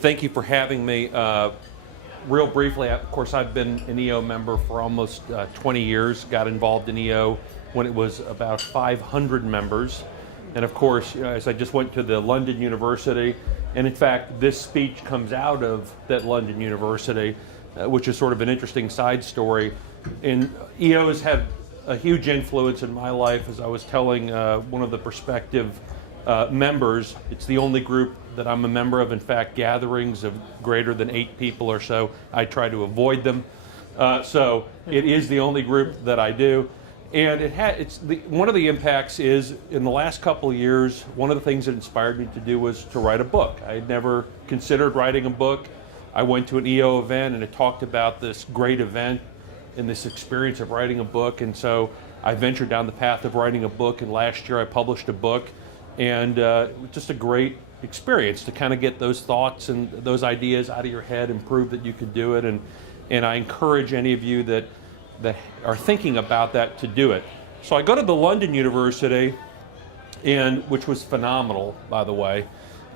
Thank you for having me. Real briefly, of course, I've been an EO member for almost 20 years. Got involved in EO when it was about 500 members. And of course, as I just went to the London University, and in fact, this speech comes out of that London University, which is sort of an interesting side story. And EO has had a huge influence in my life. As I was telling one of the prospective members, it's the only group that I'm a member of. In fact, gatherings of greater than 8 people or so, I try to avoid them. So it is the only group that I do. And one of the impacts is, in the last couple of years, one of the things that inspired me to do was to write a book. I had never considered writing a book. I went to an EO event and it talked about this great event and this experience of writing a book. And so I ventured down the path of writing a book, and last year I published a book. And it was just a great experience to kind of get those thoughts and those ideas out of your head and prove that you could do it. And I encourage any of you that are thinking about that to do it. So I go to the London University, which was phenomenal, by the way,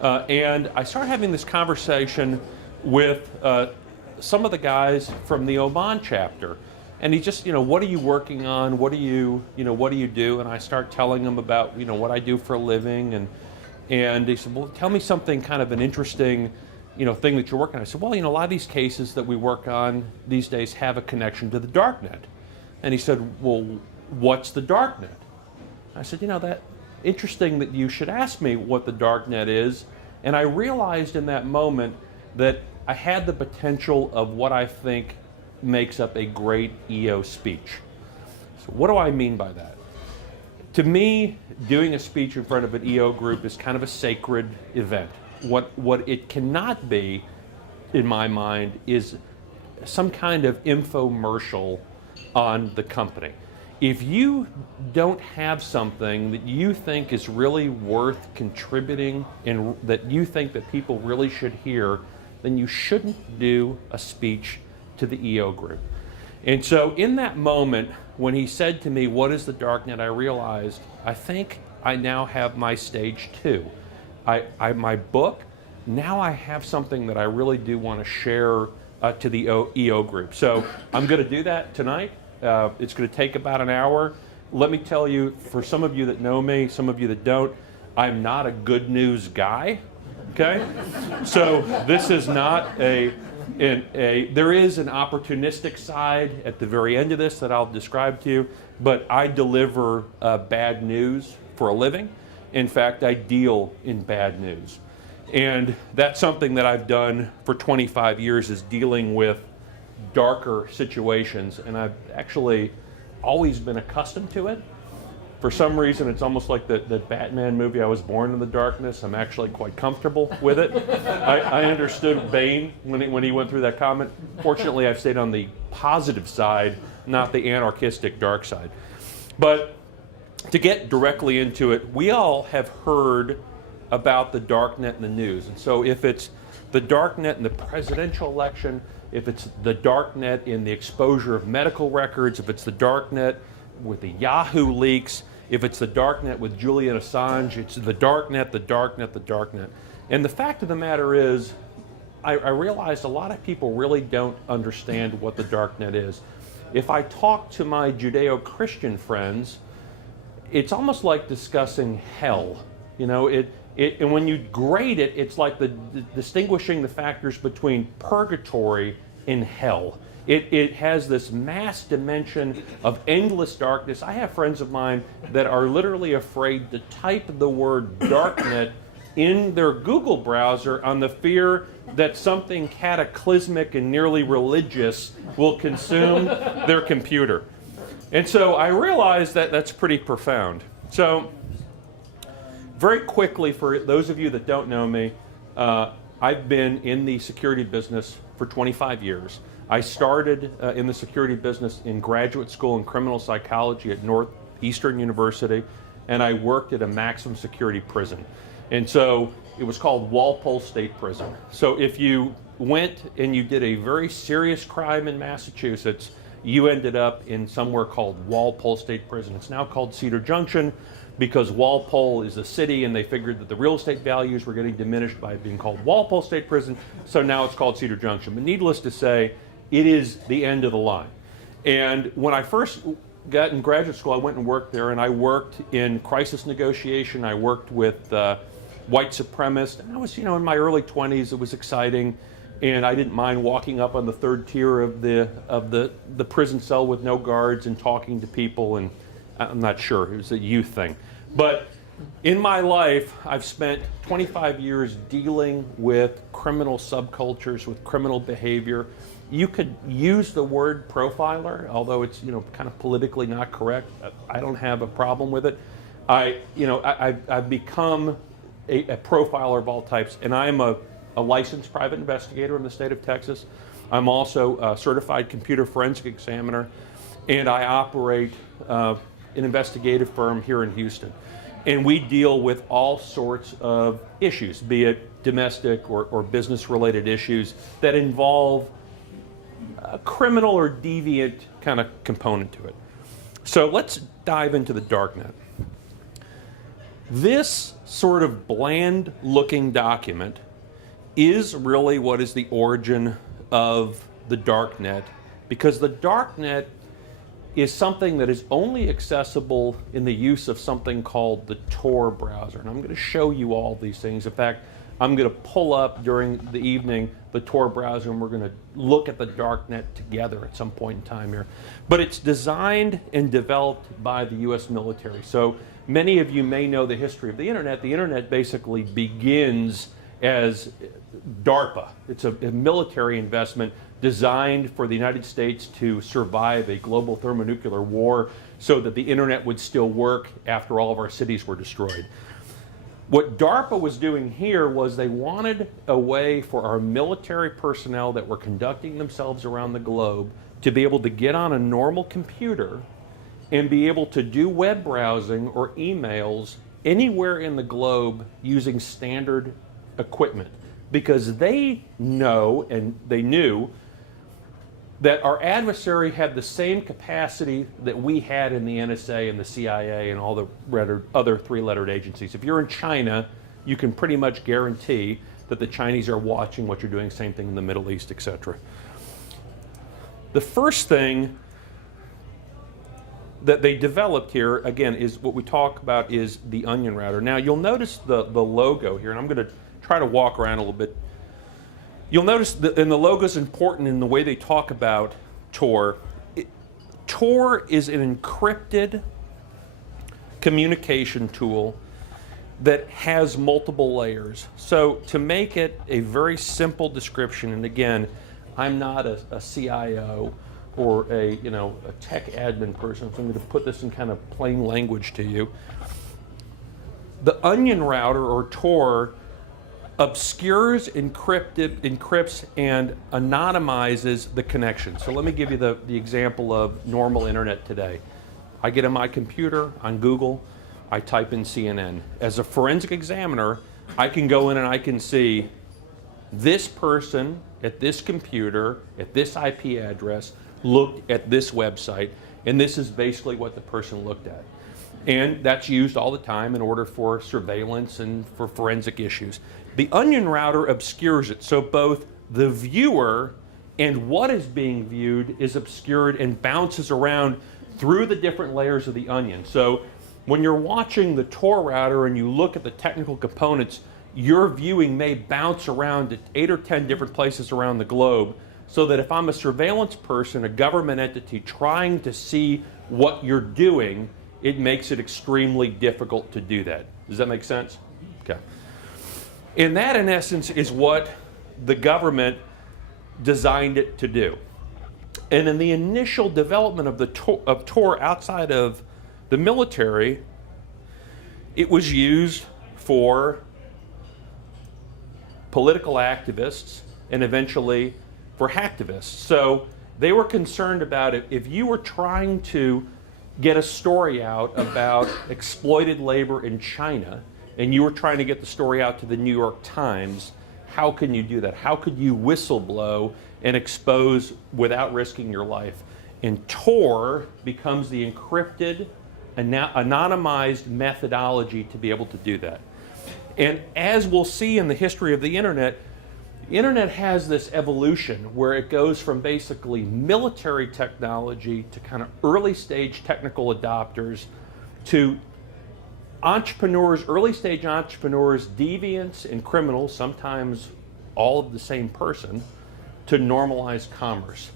and I started having this conversation with some of the guys from the Oman chapter. And he just, what are you working on? What do you do? And I start telling him about, what I do for a living. And he said, well, tell me something kind of an interesting, thing that you're working on. I said, well, a lot of these cases that we work on these days have a connection to the Darknet. And he said, well, what's the Darknet? I said, that interesting that you should ask me what the Darknet is. And I realized in that moment that I had the potential of what I think makes up a great EO speech. So what do I mean by that? To me, doing a speech in front of an EO group is kind of a sacred event. What it cannot be, in my mind, is some kind of infomercial on the company. If you don't have something that you think is really worth contributing and that you think that people really should hear, then you shouldn't do a speech to the EO group. And so in that moment, when he said to me, what is the Darknet, I realized, I think I now have my stage 2. My book, now I have something that I really do want to share to the EO group. So I'm going to do that tonight. It's going to take about an hour. Let me tell you, for some of you that know me, some of you that don't, I'm not a good news guy, okay? So this is not there is an opportunistic side at the very end of this that I'll describe to you, but I deliver bad news for a living. In fact, I deal in bad news. And that's something that I've done for 25 years, is dealing with darker situations. And I've actually always been accustomed to it. For some reason, it's almost like the Batman movie, I Was Born in the Darkness. I'm actually quite comfortable with it. I understood Bane when he went through that comment. Fortunately, I've stayed on the positive side, not the anarchistic dark side. But to get directly into it, we all have heard about the Darknet in the news. And so if it's the Darknet in the presidential election, if it's the Darknet in the exposure of medical records, if it's the Darknet with the Yahoo leaks, if it's the Darknet with Julian Assange, it's the Darknet, the Darknet, the Darknet. And the fact of the matter is, I realized a lot of people really don't understand what the Darknet is. If I talk to my Judeo-Christian friends, it's almost like discussing hell. And when you grade it, it's like distinguishing the factors between purgatory and hell. It has this mass dimension of endless darkness. I have friends of mine that are literally afraid to type the word Darknet in their Google browser on the fear that something cataclysmic and nearly religious will consume their computer. And so I realized that that's pretty profound. So very quickly, for those of you that don't know me, I've been in the security business for 25 years. I started in the security business in graduate school in criminal psychology at Northeastern University, and I worked at a maximum security prison. And so it was called Walpole State Prison. So if you went and you did a very serious crime in Massachusetts, you ended up in somewhere called Walpole State Prison. It's now called Cedar Junction because Walpole is a city and they figured that the real estate values were getting diminished by being called Walpole State Prison, so now it's called Cedar Junction. But needless to say, it is the end of the line. And when I first got in graduate school, I went and worked there, and I worked in crisis negotiation. I worked with white supremacists, and I was, in my early 20s. It was exciting, and I didn't mind walking up on the third tier of the prison cell with no guards and talking to people. And I'm not sure, it was a youth thing. But in my life, I've spent 25 years dealing with criminal subcultures, with criminal behavior. You could use the word profiler, although it's kind of politically not correct. I don't have a problem with it. I've become a profiler of all types, and I am a licensed private investigator in the state of Texas. I'm also a certified computer forensic examiner, and I operate an investigative firm here in Houston. And we deal with all sorts of issues, be it domestic or business-related issues that involve a criminal or deviant kind of component to it. So let's dive into the Darknet. This sort of bland-looking document is really what is the origin of the Darknet, because the Darknet is something that is only accessible in the use of something called the Tor browser. And I'm going to show you all these things. In fact, I'm going to pull up during the evening the Tor browser, and we're going to look at the Darknet together at some point in time here. But it's designed and developed by the U.S. military. So many of you may know the history of the internet. The internet basically begins as DARPA. It's a military investment designed for the United States to survive a global thermonuclear war so that the internet would still work after all of our cities were destroyed. What DARPA was doing here was they wanted a way for our military personnel that were conducting themselves around the globe to be able to get on a normal computer and be able to do web browsing or emails anywhere in the globe using standard equipment, because they know and they knew that our adversary had the same capacity that we had in the NSA and the CIA and all the other three-lettered agencies. If you're in China, you can pretty much guarantee that the Chinese are watching what you're doing, same thing in the Middle East, etc. The first thing that they developed here, again, is what we talk about is the onion router. Now, you'll notice the logo here, and I'm going to try to walk around a little bit. You'll notice that, and the logo is important in the way they talk about Tor. Tor is an encrypted communication tool that has multiple layers. So to make it a very simple description, and again, I'm not a CIO or a tech admin person, so I'm going to put this in kind of plain language to you. The onion router, or Tor, obscures, encrypts, and anonymizes the connection. So let me give you the example of normal internet today. I get on my computer, on Google, I type in CNN. As a forensic examiner, I can go in and I can see this person at this computer, at this IP address, looked at this website, and this is basically what the person looked at. And that's used all the time in order for surveillance and for forensic issues. The onion router obscures it, so both the viewer and what is being viewed is obscured and bounces around through the different layers of the onion. So when you're watching the Tor router and you look at the technical components, your viewing may bounce around to 8 or 10 different places around the globe, so that if I'm a surveillance person, a government entity trying to see what you're doing, it makes it extremely difficult to do that. Does that make sense? Okay. And that, in essence, is what the government designed it to do. And in the initial development of Tor outside of the military, it was used for political activists and eventually for hacktivists. So they were concerned about it. If you were trying to get a story out about exploited labor in China, and you were trying to get the story out to the New York Times, how can you do that? How could you whistleblow and expose without risking your life? And Tor becomes the encrypted, anonymized methodology to be able to do that. And as we'll see in the history of the internet has this evolution where it goes from basically military technology to kind of early stage technical adopters to entrepreneurs, early stage entrepreneurs, deviants and criminals, sometimes all of the same person, to normalize commerce.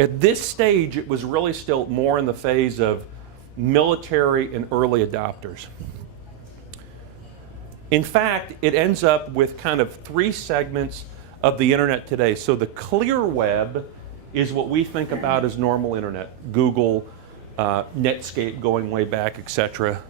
At this stage, it was really still more in the phase of military and early adopters. In fact, it ends up with kind of three segments of the internet today. So the clear web is what we think about as normal internet. Google, Netscape going way back, etc.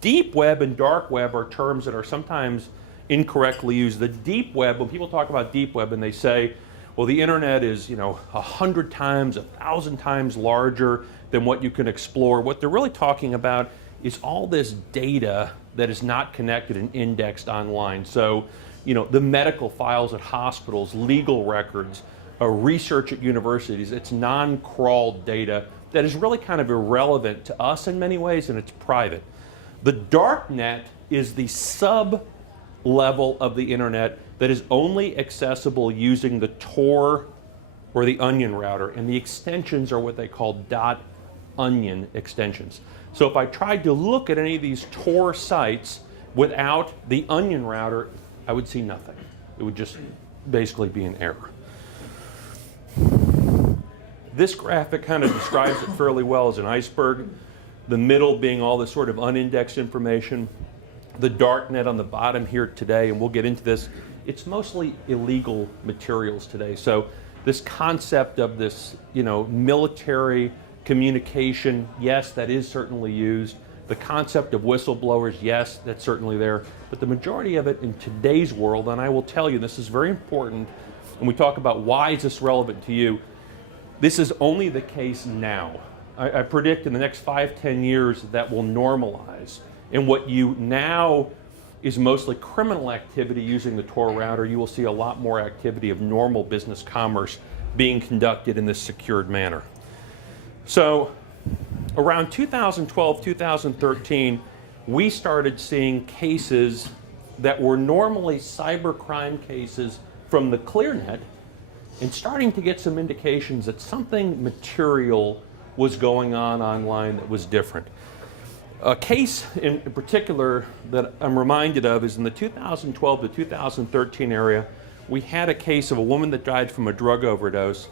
Deep web and dark web are terms that are sometimes incorrectly used. The deep web, when people talk about deep web and they say, well, the internet is 100 times, 1,000 times larger than what you can explore, what they're really talking about is all this data that is not connected and indexed online. So, the medical files at hospitals, legal records, research at universities, it's non-crawled data that is really kind of irrelevant to us in many ways, and it's private. The Darknet is the sub-level of the internet that is only accessible using the Tor or the Onion router, and the extensions are what they call .onion extensions. So if I tried to look at any of these Tor sites without the Onion router, I would see nothing. It would just basically be an error. This graphic kind of describes it fairly well as an iceberg, the middle being all this sort of unindexed information, the Darknet on the bottom here today, and we'll get into this, it's mostly illegal materials today. So this concept of this, military communication, yes, that is certainly used. The concept of whistleblowers, yes, that's certainly there. But the majority of it in today's world, and I will tell you, this is very important, when we talk about why is this relevant to you, this is only the case now. I predict in the next 5-10 years that will normalize. And what you now is mostly criminal activity using the Tor router, you will see a lot more activity of normal business commerce being conducted in this secured manner. So around 2012, 2013, we started seeing cases that were normally cybercrime cases from the ClearNet and starting to get some indications that something material was going on online that was different. A case in particular that I'm reminded of is in the 2012 to 2013 area, we had a case of a woman that died from a drug overdose.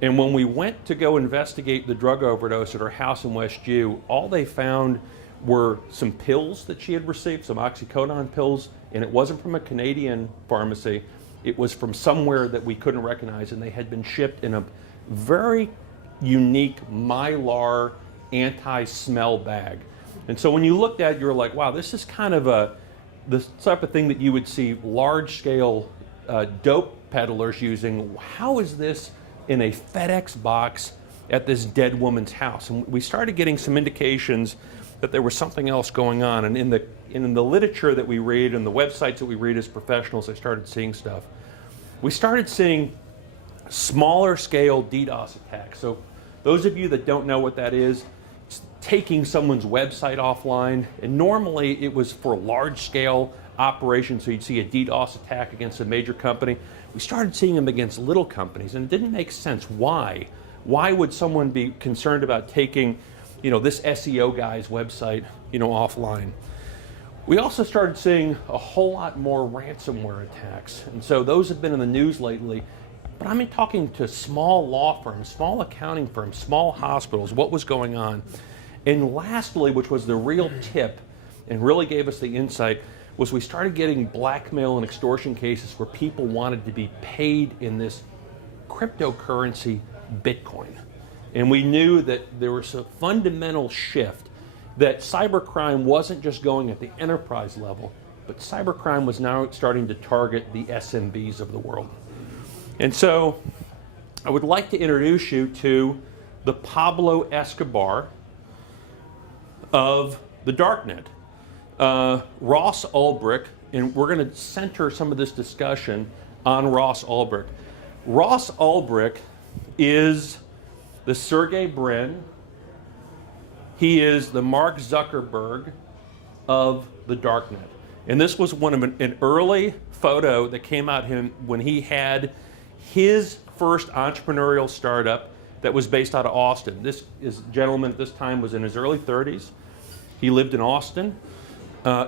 And when we went to go investigate the drug overdose at her house in Westview, all they found were some pills that she had received, some oxycodone pills, and it wasn't from a Canadian pharmacy. It was from somewhere that we couldn't recognize, and they had been shipped in a very unique Mylar anti-smell bag. And so when you looked at it, you were like, wow, this is kind of the type of thing that you would see large-scale dope peddlers using. How is this in a FedEx box at this dead woman's house? And we started getting some indications that there was something else going on. And in the literature that we read and the websites that we read as professionals, I started seeing stuff. We started seeing smaller scale DDoS attacks. So those of you that don't know what that is, it's taking someone's website offline. And normally it was for large scale operations. So you'd see a DDoS attack against a major company. We started seeing them against little companies, and it didn't make sense. Why? Why would someone be concerned about taking, this SEO guy's website, offline? We also started seeing a whole lot more ransomware attacks, and so those have been in the news lately. But I'm talking to small law firms, small accounting firms, small hospitals, what was going on. And lastly, which was the real tip and really gave us the insight, was we started getting blackmail and extortion cases where people wanted to be paid in this cryptocurrency, Bitcoin. And we knew that there was a fundamental shift, that cybercrime wasn't just going at the enterprise level, but cybercrime was now starting to target the SMBs of the world. And so I would like to introduce you to the Pablo Escobar of the Darknet. Ross Ulbricht, and we're going to center some of this discussion on Ross Ulbricht. Ross Ulbricht is the Sergey Brin. He is the Mark Zuckerberg of the Darknet. And this was one of an early photo that came out when he had his first entrepreneurial startup that was based out of Austin. This gentleman at this time was in his early 30s. He lived in Austin.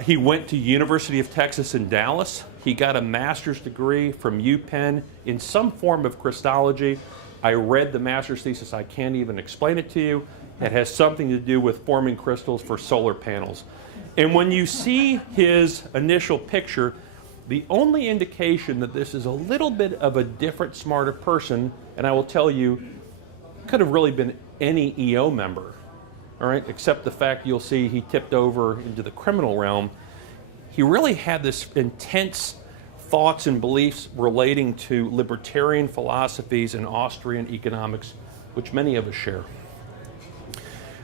He went to University of Texas in Dallas. He got a master's degree from UPenn in some form of crystallology. I read the master's thesis. I can't even explain it to you. It has something to do with forming crystals for solar panels. And when you see his initial picture, the only indication that this is a little bit of a different, smarter person, and I will tell you, could have really been any EO member, all right, except the fact you'll see he tipped over into the criminal realm. He really had this intense thoughts and beliefs relating to libertarian philosophies and Austrian economics, which many of us share.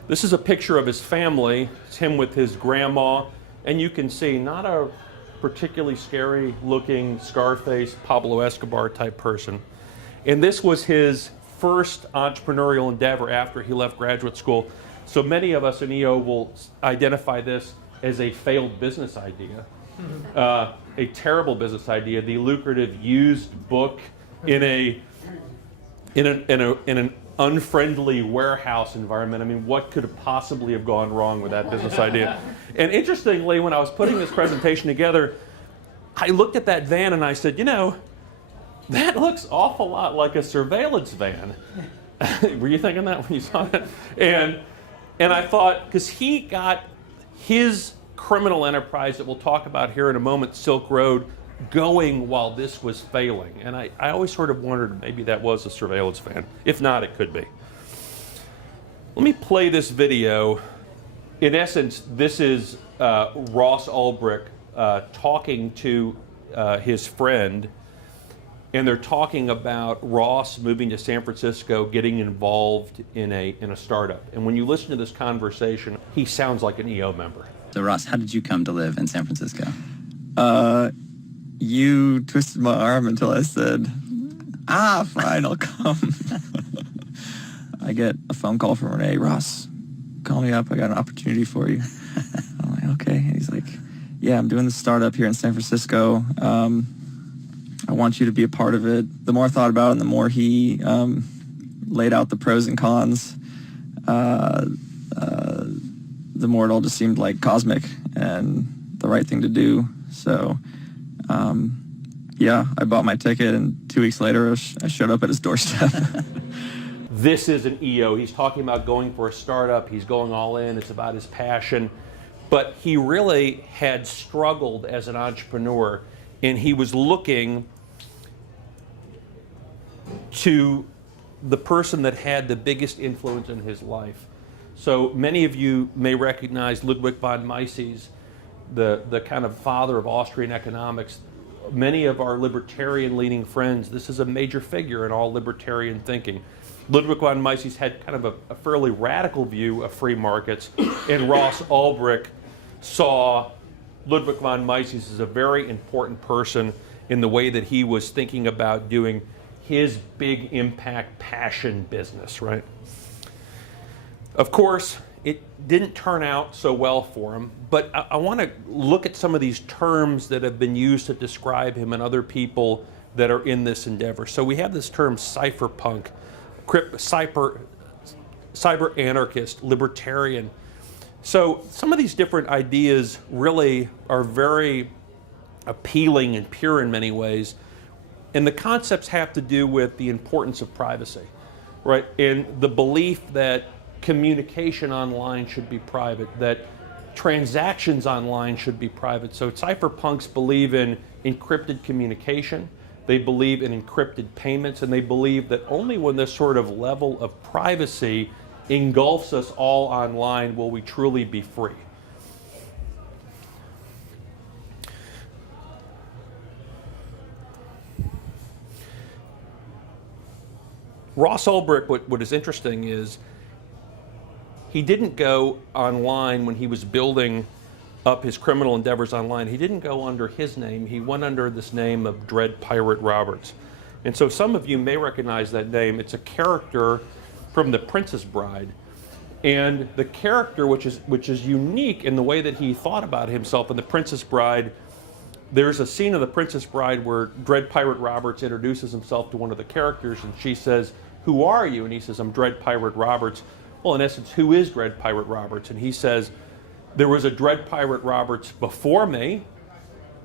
This is a picture of his family. It's him with his grandma, and you can see not a particularly scary looking Scarface, Pablo Escobar type person. And this was his first entrepreneurial endeavor after he left graduate school. So many of us in EO will identify this as a failed business idea, a terrible business idea, the lucrative used book in an unfriendly warehouse environment. I mean, what could have possibly have gone wrong with that business idea? And interestingly, when I was putting this presentation together, I looked at that van and I said, you know, that looks awful lot like a surveillance van. Were you thinking that when you saw it? And I thought, because he got his criminal enterprise that we'll talk about here in a moment, Silk Road, going while this was failing. And I always sort of wondered maybe that was a surveillance van. If not, it could be. Let me play this video. In essence, this is Ross Ulbricht talking to his friend, and they're talking about Ross moving to San Francisco, getting involved in a startup. And when you listen to this conversation, he sounds like an EO member. So Ross, how did you come to live in San Francisco? You twisted my arm until I said, fine, I'll come. I get a phone call from Renee. Ross, call me up. I got an opportunity for you. I'm like, okay. And he's like, yeah, I'm doing this startup here in San Francisco. I want you to be a part of it. The more I thought about it, and the more he laid out the pros and cons, the more it all just seemed like cosmic and the right thing to do. So, yeah, I bought my ticket, and 2 weeks later, I showed up at his doorstep. This is an EO. He's talking about going for a startup. He's going all in. It's about his passion. But he really had struggled as an entrepreneur, and he was looking to the person that had the biggest influence in his life. So many of you may recognize Ludwig von Mises, the kind of father of Austrian economics. Many of our libertarian-leaning friends, this is a major figure in all libertarian thinking. Ludwig von Mises had kind of a fairly radical view of free markets, and Ross Ulbricht saw Ludwig von Mises as a very important person in the way that he was thinking about doing his big impact passion business, right? Of course, it didn't turn out so well for him, but I want to look at some of these terms that have been used to describe him and other people that are in this endeavor. So we have this term cypherpunk, cyber anarchist, libertarian. So some of these different ideas really are very appealing and pure in many ways. And the concepts have to do with the importance of privacy, right? And the belief that communication online should be private, that transactions online should be private. So cypherpunks believe in encrypted communication, they believe in encrypted payments, and they believe that only when this sort of level of privacy engulfs us all online will we truly be free. Ross Ulbricht, what is interesting is he didn't go online when he was building up his criminal endeavors online. He didn't go under his name. He went under this name of Dread Pirate Roberts. And so some of you may recognize that name. It's a character from The Princess Bride. And the character, which is unique in the way that he thought about himself in The Princess Bride, there's a scene of The Princess Bride where Dread Pirate Roberts introduces himself to one of the characters, and she says, "Who are you?" And he says, "I'm Dread Pirate Roberts." Well, in essence, who is Dread Pirate Roberts? And he says, "There was a Dread Pirate Roberts before me.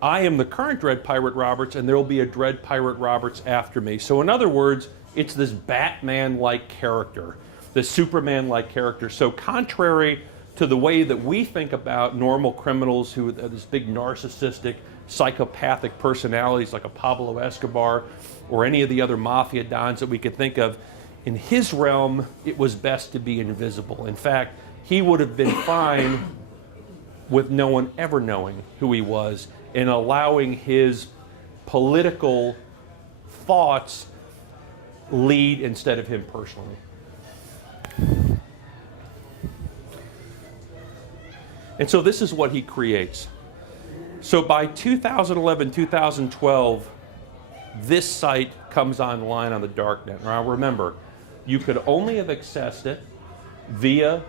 I am the current Dread Pirate Roberts, and there will be a Dread Pirate Roberts after me." So in other words, it's this Batman-like character, this Superman-like character. So contrary to the way that we think about normal criminals who have this big narcissistic, psychopathic personalities like a Pablo Escobar or any of the other mafia dons that we could think of, in his realm, it was best to be invisible. In fact, he would have been fine with no one ever knowing who he was and allowing his political thoughts lead instead of him personally. And so this is what he creates. So by 2011, 2012, this site comes online on the Darknet. Now remember, you could only have accessed it via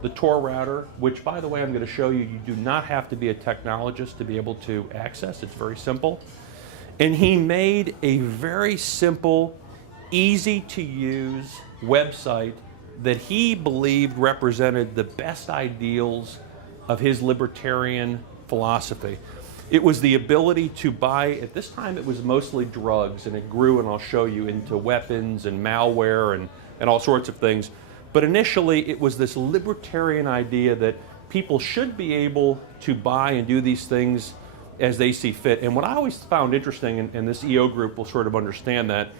the Tor router, which, by the way, I'm going to show you, you do not have to be a technologist to be able to access. It's very simple. And he made a very simple, easy to use website that he believed represented the best ideals of his libertarian philosophy. It was the ability to buy, at this time it was mostly drugs, and it grew, and I'll show you, into weapons and malware and all sorts of things. But initially it was this libertarian idea that people should be able to buy and do these things as they see fit. And what I always found interesting, and this EO group will sort of understand that,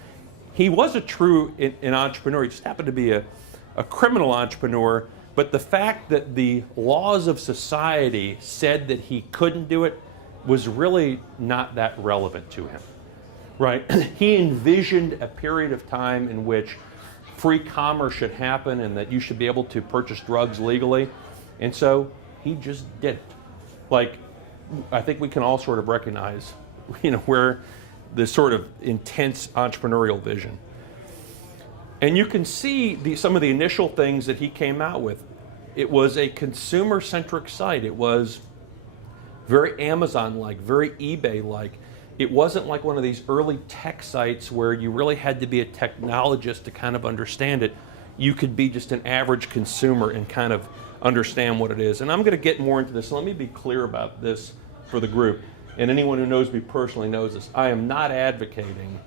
he was a true an entrepreneur. He just happened to be a criminal entrepreneur, but the fact that the laws of society said that he couldn't do it was really not that relevant to him, right? He envisioned a period of time in which free commerce should happen and that you should be able to purchase drugs legally, and so he just did it. Like, I think we can all sort of recognize, where this sort of intense entrepreneurial vision. And you can see some of the initial things that he came out with. It was a consumer-centric site. It was very Amazon-like, very eBay-like. It wasn't like one of these early tech sites where you really had to be a technologist to kind of understand it. You could be just an average consumer and kind of understand what it is. And I'm going to get more into this. Let me be clear about this for the group. And anyone who knows me personally knows this. I am not advocating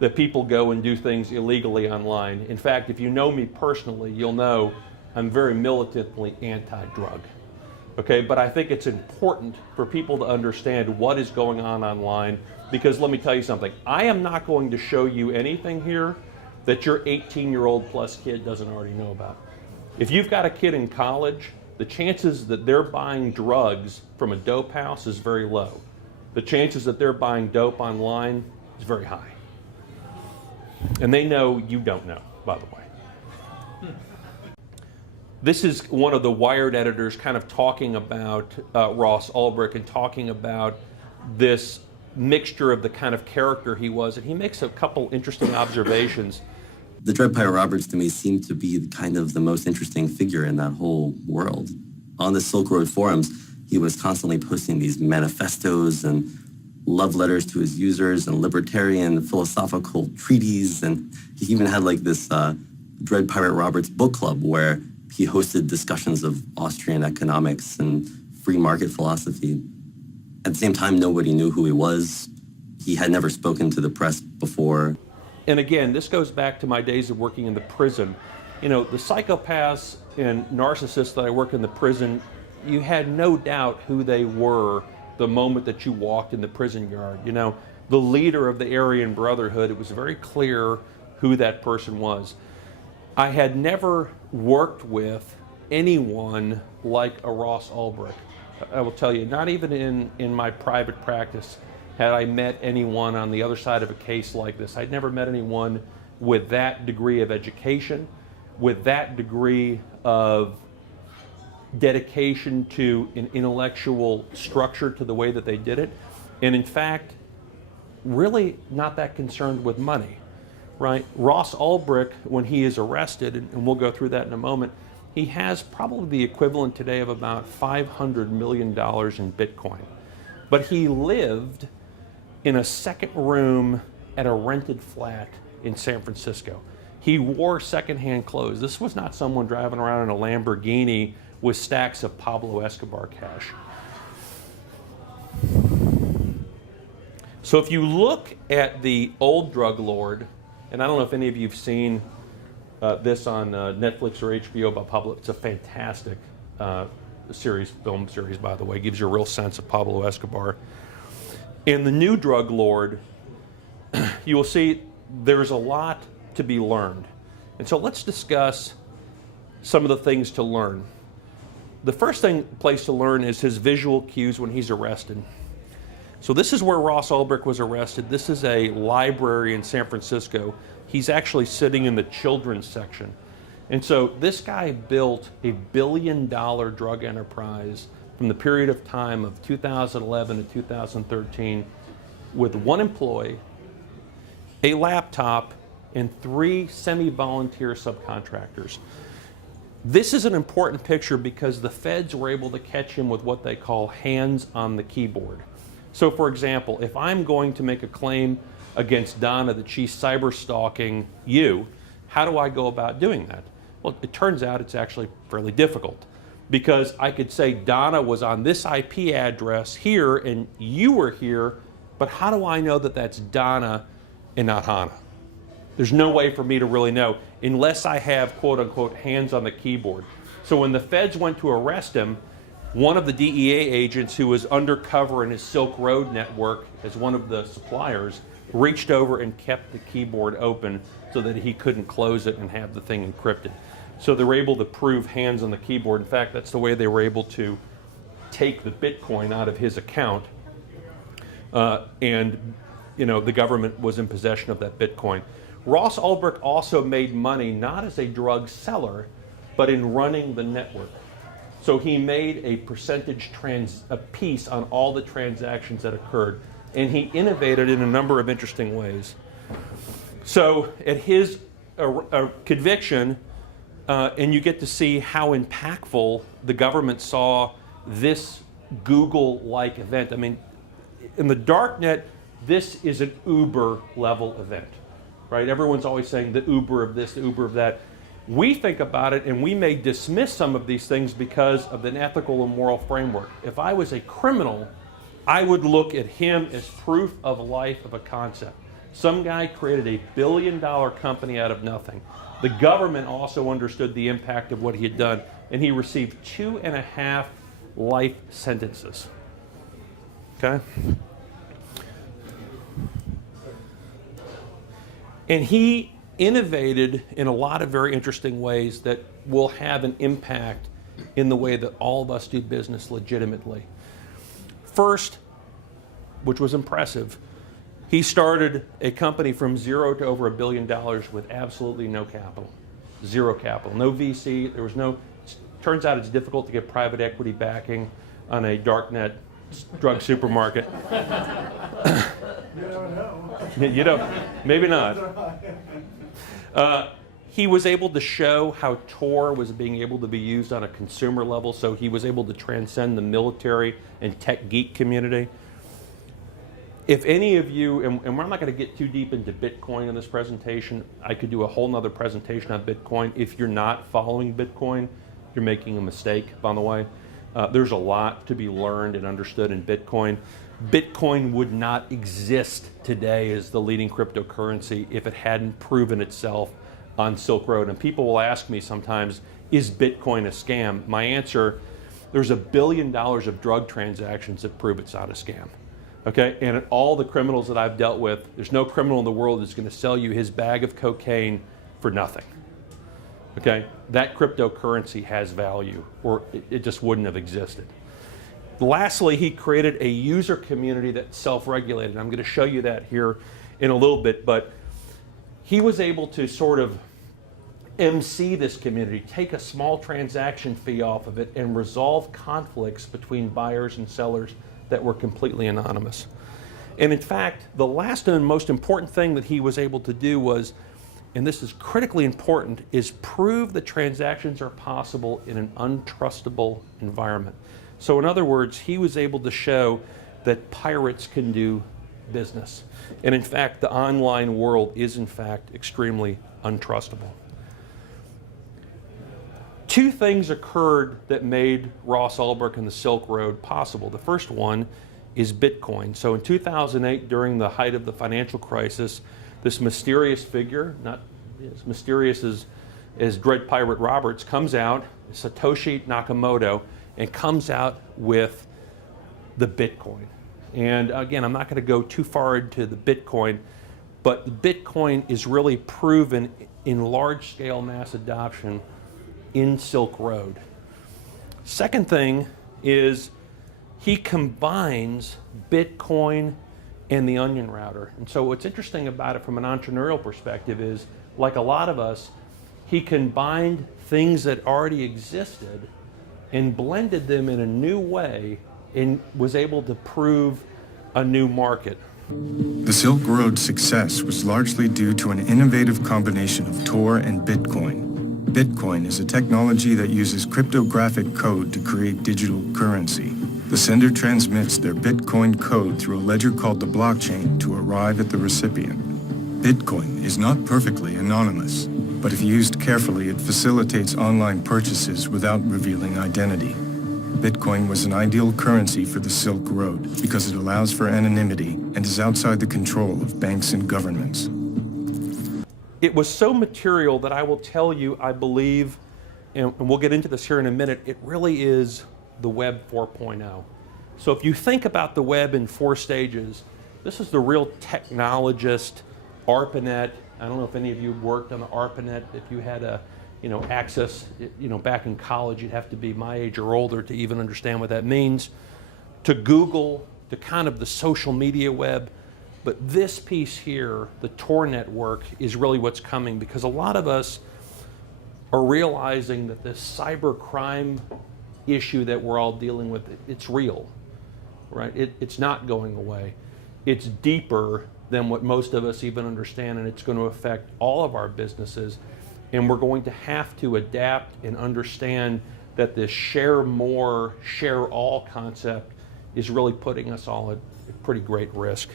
that people go and do things illegally online. In fact, if you know me personally, you'll know I'm very militantly anti-drug. Okay, but I think it's important for people to understand what is going on online, because let me tell you something. I am not going to show you anything here that your 18-year-old plus kid doesn't already know about. If you've got a kid in college, the chances that they're buying drugs from a dope house is very low. The chances that they're buying dope online is very high. And they know you don't know, by the way. This is one of the Wired editors kind of talking about Ross Ulbricht and talking about this mixture of the kind of character he was. And he makes a couple interesting observations. The Dread Pirate Roberts to me seemed to be kind of the most interesting figure in that whole world. On the Silk Road forums, he was constantly posting these manifestos and love letters to his users and libertarian philosophical treaties. And he even had like this Dread Pirate Roberts book club where he hosted discussions of Austrian economics and free market philosophy. At the same time, nobody knew who he was. He had never spoken to the press before. And again, this goes back to my days of working in the prison. The psychopaths and narcissists that I work in the prison, you had no doubt who they were the moment that you walked in the prison yard. The leader of the Aryan Brotherhood, it was very clear who that person was. I had never worked with anyone like a Ross Ulbricht. I will tell you, not even in my private practice had I met anyone on the other side of a case like this. I'd never met anyone with that degree of education, with that degree of dedication to an intellectual structure to the way that they did it. And in fact, really not that concerned with money. right? Ross Ulbricht, when he is arrested, and we'll go through that in a moment, he has probably the equivalent today of about $500 million in Bitcoin. But he lived in a second room at a rented flat in San Francisco. He wore secondhand clothes. This was not someone driving around in a Lamborghini with stacks of Pablo Escobar cash. So if you look at the old drug lord, and I don't know if any of you have seen this on Netflix or HBO by Pablo. It's a fantastic film series, by the way. It gives you a real sense of Pablo Escobar. In the new drug lord, you will see there's a lot to be learned. And so let's discuss some of the things to learn. The first place to learn is his visual cues when he's arrested. So this is where Ross Ulbricht was arrested. This is a library in San Francisco. He's actually sitting in the children's section. And so this guy built a $1 billion drug enterprise from the period of time of 2011 to 2013 with one employee, a laptop, and 3 semi-volunteer subcontractors. This is an important picture because the feds were able to catch him with what they call hands on the keyboard. So for example, if I'm going to make a claim against Donna that she's cyber stalking you, how do I go about doing that? Well, it turns out it's actually fairly difficult because I could say Donna was on this IP address here and you were here, but how do I know that that's Donna and not Hannah? There's no way for me to really know unless I have quote unquote hands on the keyboard. So when the feds went to arrest him, one of the DEA agents who was undercover in his Silk Road network as one of the suppliers reached over and kept the keyboard open so that he couldn't close it and have the thing encrypted. So they were able to prove hands on the keyboard. In fact, that's the way they were able to take the Bitcoin out of his account. And the government was in possession of that Bitcoin. Ross Ulbricht also made money not as a drug seller, but in running the network. So he made a percentage piece on all the transactions that occurred, and he innovated in a number of interesting ways. So at his conviction, and you get to see how impactful the government saw this Google-like event. I mean, in the Darknet, this is an Uber-level event, right? Everyone's always saying the Uber of this, the Uber of that. We think about it, and we may dismiss some of these things because of an ethical and moral framework. If I was a criminal, I would look at him as proof of life of a concept. Some guy created a $1 billion company out of nothing. The government also understood the impact of what he had done, and he received 2.5 life sentences. Okay? And he innovated in a lot of very interesting ways that will have an impact in the way that all of us do business legitimately. First, which was impressive, he started a company from zero to over $1 billion with absolutely no capital. Zero capital, no VC, there was no, turns out it's difficult to get private equity backing on a darknet drug supermarket. You don't know. You don't, maybe not. He was able to show how Tor was being able to be used on a consumer level, so he was able to transcend the military and tech geek community. If any of you, and we're not going to get too deep into Bitcoin in this presentation, I could do a whole nother presentation on Bitcoin. If you're not following Bitcoin, you're making a mistake, by the way. There's a lot to be learned and understood in Bitcoin. Bitcoin would not exist today as the leading cryptocurrency if it hadn't proven itself on Silk Road. And people will ask me sometimes, is Bitcoin a scam? My answer, there's $1 billion of drug transactions that prove it's not a scam. Okay, and all the criminals that I've dealt with, there's no criminal in the world that's going to sell you his bag of cocaine for nothing. Okay, that cryptocurrency has value, or it just wouldn't have existed. Lastly, he created a user community that's self-regulated. I'm going to show you that here in a little bit, but he was able to sort of MC this community, take a small transaction fee off of it, and resolve conflicts between buyers and sellers that were completely anonymous. And in fact, the last and most important thing that he was able to do was and this is critically important, is prove that transactions are possible in an untrustable environment. So in other words, he was able to show that pirates can do business. And in fact, the online world is in fact extremely untrustable. Two things occurred that made Ross Ulbricht and the Silk Road possible. The first one is Bitcoin. So in 2008, during the height of the financial crisis, this mysterious figure, not as mysterious as Dread Pirate Roberts, comes out, Satoshi Nakamoto, and comes out with the Bitcoin. And again, I'm not going to go too far into the Bitcoin, but the Bitcoin is really proven in large-scale mass adoption in Silk Road. Second thing is he combines Bitcoin and the Onion Router. And so what's interesting about it from an entrepreneurial perspective is, like a lot of us, he combined things that already existed and blended them in a new way and was able to prove a new market. The Silk Road's success was largely due to an innovative combination of Tor and Bitcoin. Bitcoin is a technology that uses cryptographic code to create digital currency. The sender transmits their Bitcoin code through a ledger called the blockchain to arrive at the recipient. Bitcoin is not perfectly anonymous, but if used carefully, it facilitates online purchases without revealing identity. Bitcoin was an ideal currency for the Silk Road because it allows for anonymity and is outside the control of banks and governments. It was so material that I will tell you, I believe, and we'll get into this here in a minute, it really is the Web 4.0. So if you think about the web in 4 stages, this is the real technologist, ARPANET. I don't know if any of you worked on the ARPANET. If you had access, back in college, you'd have to be my age or older to even understand what that means. To Google, to kind of the social media web. But this piece here, the Tor network, is really what's coming, because a lot of us are realizing that this cyber crime issue that we're all dealing with, it's real, right? It's not going away. It's deeper than what most of us even understand, and it's going to affect all of our businesses. And we're going to have to adapt and understand that this share more, share all concept is really putting us all at pretty great risk.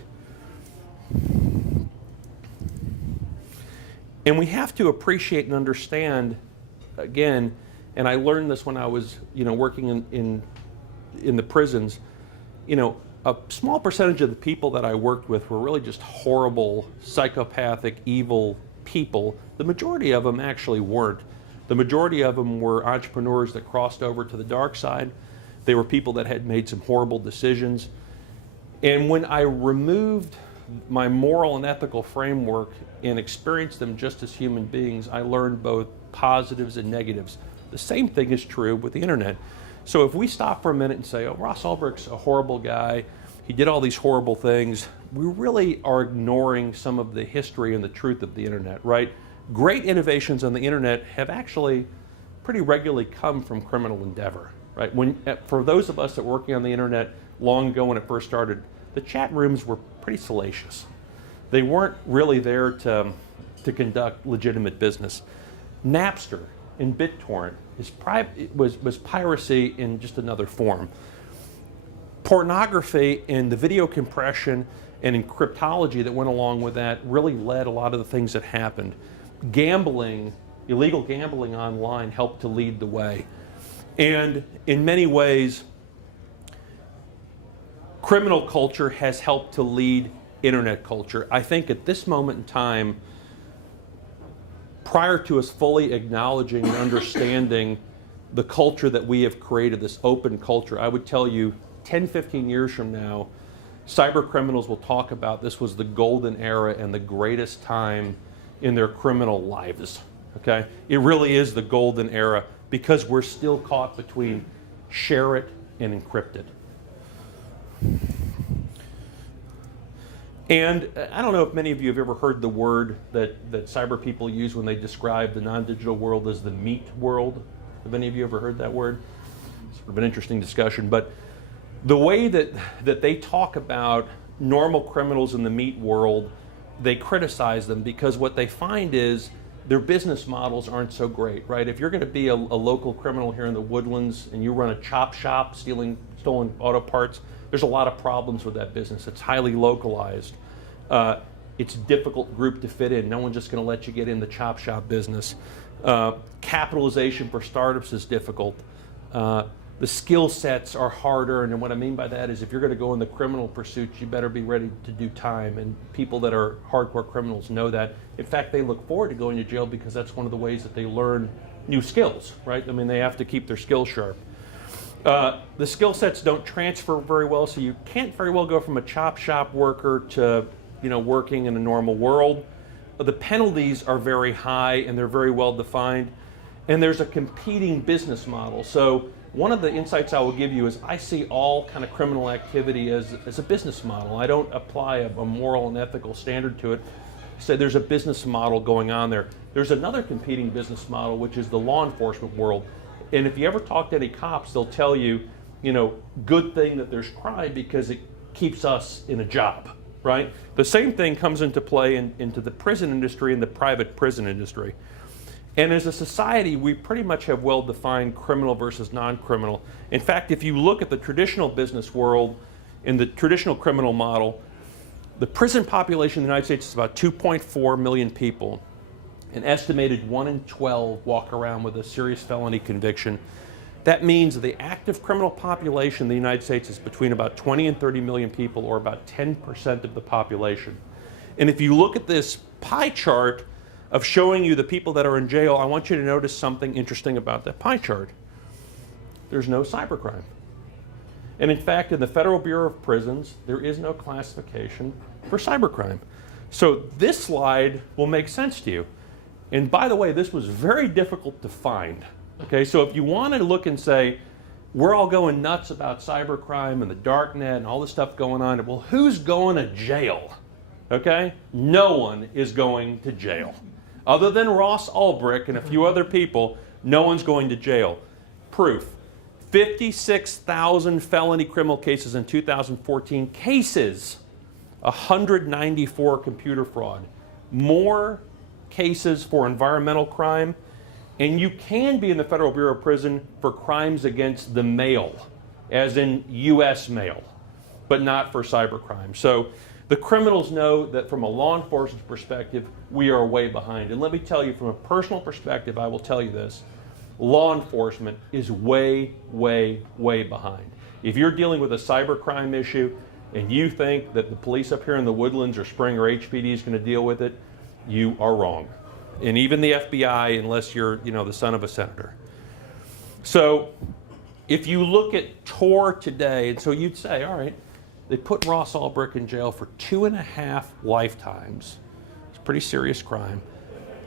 And we have to appreciate and understand, again, and I learned this when I was, working in the prisons. A small percentage of the people that I worked with were really just horrible, psychopathic, evil people. The majority of them actually weren't. The majority of them were entrepreneurs that crossed over to the dark side. They were people that had made some horrible decisions. And when I removed my moral and ethical framework and experienced them just as human beings, I learned both positives and negatives. The same thing is true with the internet. So if we stop for a minute and say, oh, Ross Ulbricht's a horrible guy, he did all these horrible things, we really are ignoring some of the history and the truth of the internet, right? Great innovations on the internet have actually pretty regularly come from criminal endeavor, right? For those of us that were working on the internet long ago when it first started, the chat rooms were pretty salacious. They weren't really there to conduct legitimate business. Napster and BitTorrent was piracy in just another form. Pornography and the video compression and encryptology that went along with that really led a lot of the things that happened. Gambling, illegal gambling online helped to lead the way. And in many ways, criminal culture has helped to lead internet culture. I think at this moment in time, prior to us fully acknowledging and understanding the culture that we have created, this open culture, I would tell you 10, 15 years from now, cyber criminals will talk about this was the golden era and the greatest time in their criminal lives, okay? It really is the golden era because we're still caught between share it and encrypt it. And I don't know if many of you have ever heard the word that cyber people use when they describe the non-digital world as the meat world. Have any of you ever heard that word? It's sort of an interesting discussion, but the way that they talk about normal criminals in the meat world they criticize them because what they find is their business models aren't so great, right? If you're going to be a local criminal here in the Woodlands and you run a chop shop stealing stolen auto parts, there's a lot of problems with that business. It's highly localized. It's a difficult group to fit in. No one's just going to let you get in the chop shop business. Capitalization for startups is difficult. The skill sets are harder, and what I mean by that is if you're going to go in the criminal pursuits, you better be ready to do time, and people that are hardcore criminals know that. In fact, they look forward to going to jail because that's one of the ways that they learn new skills, right? I mean, they have to keep their skills sharp. The skill sets don't transfer very well, so you can't very well go from a chop shop worker to working in a normal world. The penalties are very high and they're very well defined, and there's a competing business model. So one of the insights I will give you is I see all kind of criminal activity as a business model. I don't apply a moral and ethical standard to it. So there's a business model going on there. There's another competing business model, which is the law enforcement world. And if you ever talk to any cops, they'll tell you, good thing that there's crime because it keeps us in a job, right? The same thing comes into play into the prison industry and the private prison industry. And as a society, we pretty much have well-defined criminal versus non-criminal. In fact, if you look at the traditional business world, in the traditional criminal model, the prison population in the United States is about 2.4 million people. An estimated 1 in 12 walk around with a serious felony conviction. That means the active criminal population in the United States is between about 20 and 30 million people, or about 10% of the population. And if you look at this pie chart of showing you the people that are in jail, I want you to notice something interesting about that pie chart. There's no cybercrime. And in fact, in the Federal Bureau of Prisons, there is no classification for cybercrime. So this slide will make sense to you. And by the way, this was very difficult to find. Okay, so if you want to look and say, we're all going nuts about cybercrime and the darknet and all this stuff going on, well, who's going to jail? Okay, no one is going to jail. Other than Ross Ulbricht and a few other people, no one's going to jail. Proof, 56,000 felony criminal cases in 2014 cases, 194 computer fraud, more cases for environmental crime, and you can be in the Federal Bureau of Prison for crimes against the mail, as in U.S. mail, but not for cybercrime. So the criminals know that from a law enforcement perspective, we are way behind. And let me tell you, from a personal perspective, I will tell you this, law enforcement is way, way, way behind. If you're dealing with a cybercrime issue and you think that the police up here in the Woodlands or Spring or HPD is going to deal with it, you are wrong. And even the FBI, unless you're the son of a senator. So if you look at Tor today, and so you'd say, all right, they put Ross Ulbricht in jail for 2.5 lifetimes. It's a pretty serious crime.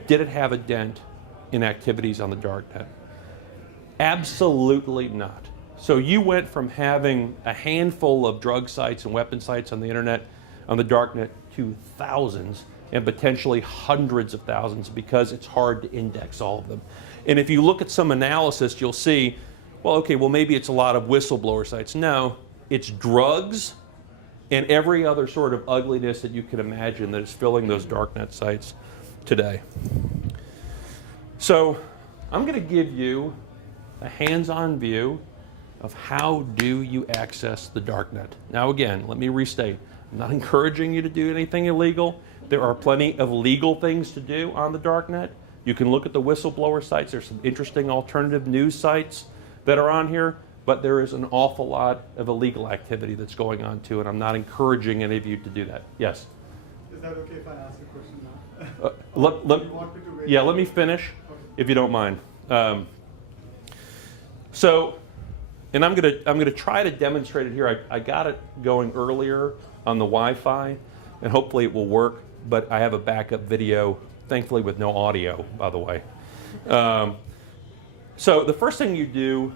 Did it have a dent in activities on the darknet? Absolutely not. So you went from having a handful of drug sites and weapon sites on the internet, on the darknet, to thousands and potentially hundreds of thousands because it's hard to index all of them. And if you look at some analysis, you'll see, well, maybe it's a lot of whistleblower sites. No, it's drugs and every other sort of ugliness that you can imagine that is filling those darknet sites today. So I'm going to give you a hands-on view of how do you access the darknet. Now again, let me restate, I'm not encouraging you to do anything illegal. There are plenty of legal things to do on the darknet. You can look at the whistleblower sites. There's some interesting alternative news sites that are on here, but there is an awful lot of illegal activity that's going on too, and I'm not encouraging any of you to do that. Yes? Is that okay if I ask a question now? You want me to wait? Yeah, let me finish, if you don't mind. And I'm gonna try to demonstrate it here. I got it going earlier on the Wi-Fi, and hopefully it will work, but I have a backup video, thankfully with no audio, by the way. So the first thing you do,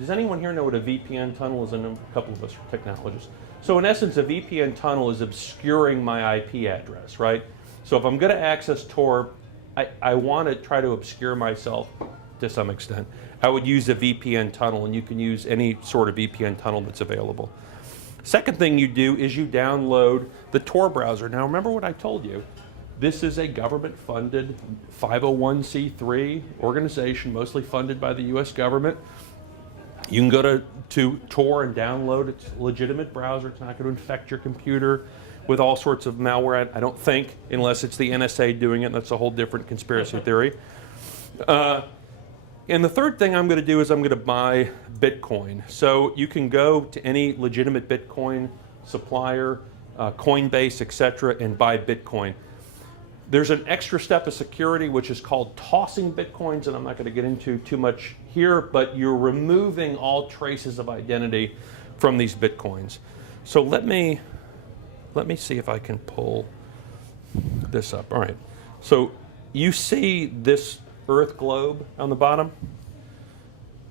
does anyone here know what a VPN tunnel is? I know a couple of us are technologists. So in essence, a VPN tunnel is obscuring my IP address, right? So if I'm gonna access Tor, I want to try to obscure myself to some extent. I would use a VPN tunnel, and you can use any sort of VPN tunnel that's available. Second thing you do is you download the Tor browser. Now remember what I told you. This is a government-funded 501c3 organization, mostly funded by the US government. You can go to Tor and download. It's a legitimate browser. It's not going to infect your computer with all sorts of malware, I don't think, unless it's the NSA doing it, and that's a whole different conspiracy theory. And the third thing I'm going to do is I'm going to buy Bitcoin. So you can go to any legitimate Bitcoin supplier, Coinbase, etc., and buy Bitcoin. There's an extra step of security which is called tossing Bitcoins, and I'm not going to get into too much here, but you're removing all traces of identity from these Bitcoins. So let me see if I can pull this up. All right. So you see this Earth globe on the bottom?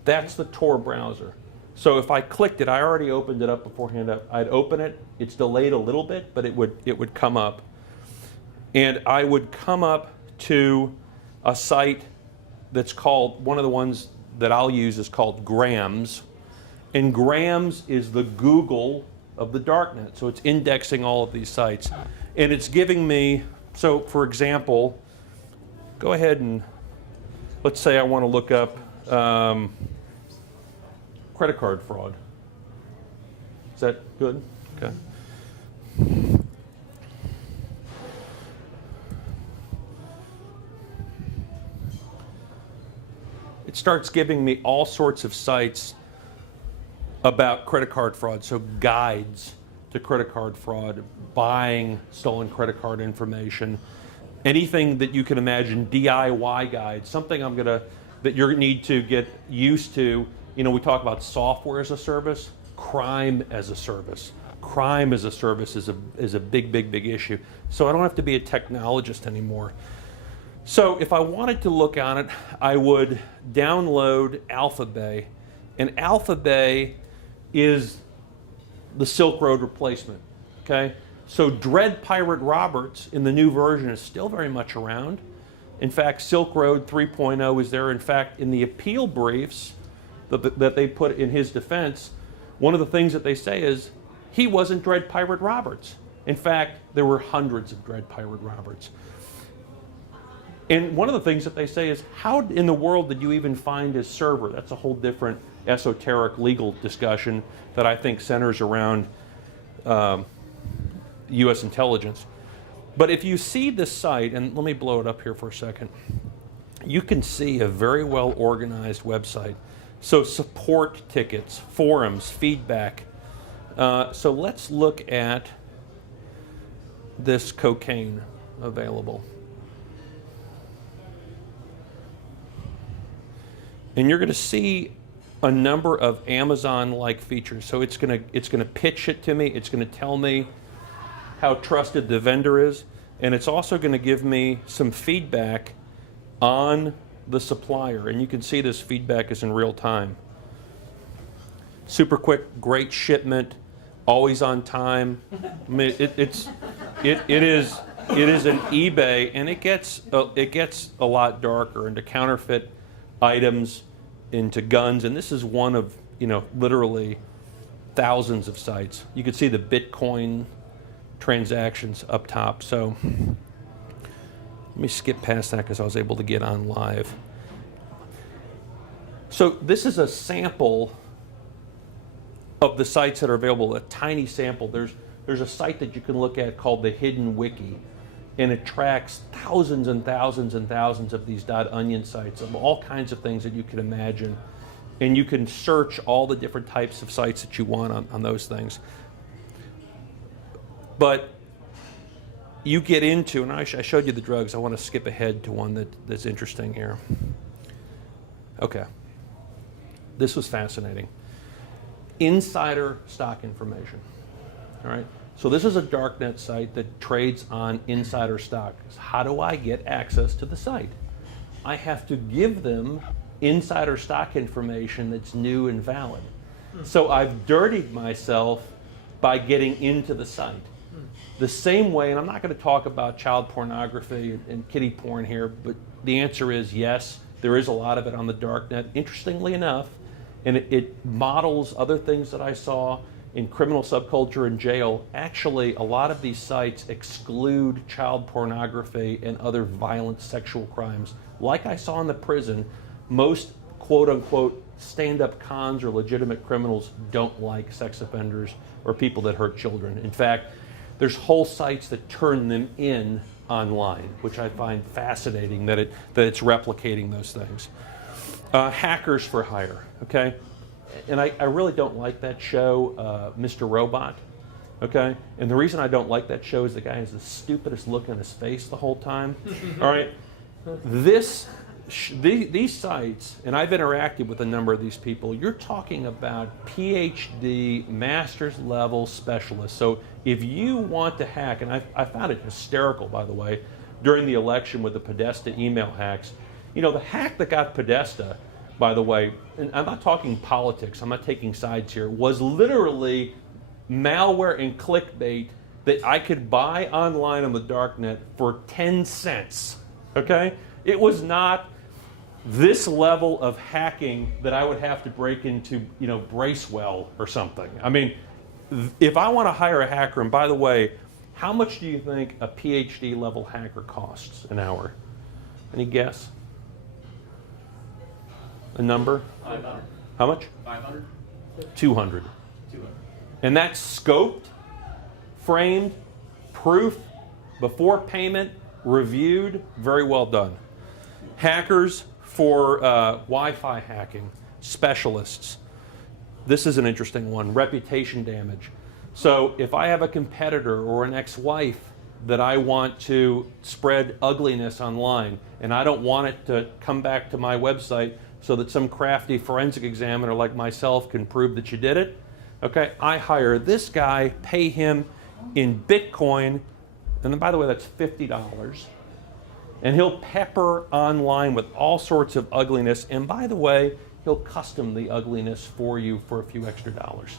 That's the Tor browser. So if I clicked it, I already opened it up beforehand. I'd open it. It's delayed a little bit, but it would come up. And I would come up to a site that's called, one of the ones that I'll use is called Grams. And Grams is the Google of the Darknet. So it's indexing all of these sites. And it's giving me, so for example, go ahead and let's say I want to look up credit card fraud. Is that good? Okay. It starts giving me all sorts of sites about credit card fraud, so guides to credit card fraud, buying stolen credit card information, anything that you can imagine, DIY guides, something that you need to get used to. You know, we talk about software as a service, crime as a service. Crime as a service is a big issue. So I don't have to be a technologist anymore. So if I wanted to look on it, I would download Alphabay, and Alphabay is the Silk Road replacement, okay? So Dread Pirate Roberts in the new version is still very much around. In fact, Silk Road 3.0 is there. In fact, in the appeal briefs that they put in his defense, one of the things that they say is he wasn't Dread Pirate Roberts. In fact, there were hundreds of Dread Pirate Roberts. And one of the things that they say is, how in the world did you even find his server? That's a whole different esoteric legal discussion that I think centers around U.S. intelligence. But if you see this site, and let me blow it up here for a second, you can see a very well organized website. So support tickets, forums, feedback. So let's look at this cocaine available. And you're going to see a number of Amazon-like features. So it's going to pitch it to me. It's going to tell me how trusted the vendor is, and it's also going to give me some feedback on the supplier. And you can see this feedback is in real time. Super quick, great shipment, always on time. I mean, it is an eBay, and it gets a lot darker into counterfeit items, into guns, and this is one of, literally thousands of sites. You can see the Bitcoin transactions up top. So let me skip past that because I was able to get on live. So this is a sample of the sites that are available, a tiny sample. There's a site that you can look at called the Hidden Wiki, and it tracks thousands and thousands and thousands of these .onion sites of all kinds of things that you can imagine. And you can search all the different types of sites that you want on those things. But you get into, and I showed you the drugs. I want to skip ahead to one that's interesting here. Okay. This was fascinating. Insider stock information. All right. So this is a Darknet site that trades on insider stock. How do I get access to the site? I have to give them insider stock information that's new and valid. So I've dirtied myself by getting into the site. The same way, and I'm not going to talk about child pornography and kiddie porn here, but the answer is yes, there is a lot of it on the Darknet. Interestingly enough, and it models other things that I saw. in criminal subculture and jail, actually a lot of these sites exclude child pornography and other violent sexual crimes. Like I saw in the prison, most quote-unquote stand-up cons or legitimate criminals don't like sex offenders or people that hurt children. In fact, there's whole sites that turn them in online, which I find fascinating that it's replicating those things. Hackers for Hire, okay? And I really don't like that show, Mr. Robot, okay? And the reason I don't like that show is the guy has the stupidest look on his face the whole time, all right? These sites, and I've interacted with a number of these people, you're talking about PhD, master's level specialists. So if you want to hack, and I found it hysterical, by the way, during the election with the Podesta email hacks. You know, the hack that got Podesta, by the way, and I'm not talking politics, I'm not taking sides here, was literally malware and clickbait that I could buy online on the Darknet for 10 cents, okay? It was not this level of hacking that I would have to break into, you know, Bracewell or something. I mean, if I want to hire a hacker, and by the way, how much do you think a PhD level hacker costs an hour? Any guess? A number? 500. How much? 500. 200. 200. And that's scoped, framed, proof, before payment, reviewed, very well done. Hackers for Wi-Fi hacking, specialists. This is an interesting one, reputation damage. So if I have a competitor or an ex-wife that I want to spread ugliness online, and I don't want it to come back to my website so that some crafty forensic examiner like myself can prove that you did it, okay, I hire this guy, pay him in Bitcoin, and then, by the way, that's $50. And he'll pepper online with all sorts of ugliness. And by the way, he'll custom the ugliness for you for a few extra dollars.